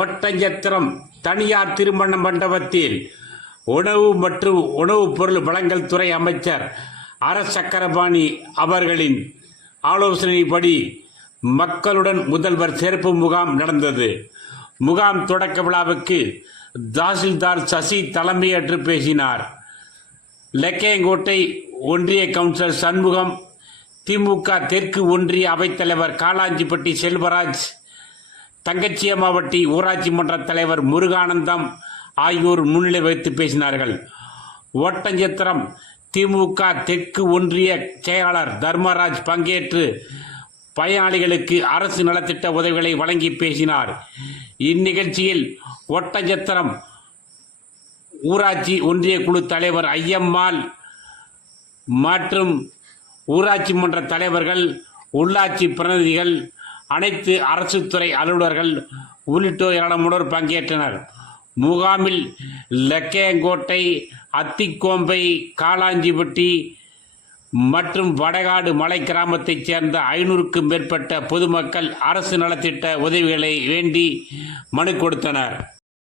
ஒட்டஞ்சத்திரம் தனியார் திருமண மண்டபத்தில் உணவு மற்றும் உணவுப் பொருள் வழங்கல் துறை அமைச்சர் ஆர்.எஸ். சக்கரபாணி அவர்களின் ஆலோசனைப்படி மக்களுடன் முதல்வர் சிறப்பு முகாம் நடந்தது. முகாம் தொடக்க விழாவுக்கு தாசில்தார் சசி தலைமையேற்று பேசினார். லெக்கையங்கோட்டை ஒன்றிய கவுன்சிலர் சண்முகம், திமுக தெற்கு ஒன்றிய அவைத்தலைவர் காளாஞ்சிப்பட்டி செல்வராஜ், தங்கச்சியம்மாவட்டி ஊராட்சி மன்ற தலைவர் முருகானந்தம் ஆகியோர் முன்னிலை வைத்து பேசினார்கள். ஒட்டஞ்சத்திரம் திமுக தெற்கு ஒன்றிய செயலாளர் தர்மராஜ் பங்கேற்று பயனாளிகளுக்கு அரசு நலத்திட்ட உதவிகளை வழங்கி பேசினார். இந்நிகழ்ச்சியில் ஒட்டஞ்சத்திரம் ஊராட்சி ஒன்றிய குழு தலைவர் ஐயம்மாள் மற்றும் ஊராட்சி மன்ற தலைவர்கள், உள்ளாட்சி பிரதிநிதிகள், அனைத்து அரசு துறை அலுவலர்கள் உள்ளிட்டோர் ஏராளமானோர் பங்கேற்றனர். முகாமில் லெக்கையங்கோட்டை, அத்திக்கோம்பை, காளாஞ்சிப்பட்டி மற்றும் வடகாடு மலை கிராமத்தைச் சேர்ந்த 500க்கும் மேற்பட்ட பொதுமக்கள் அரசு நலத்திட்ட உதவிகளை வேண்டி மனு கொடுத்தனர்.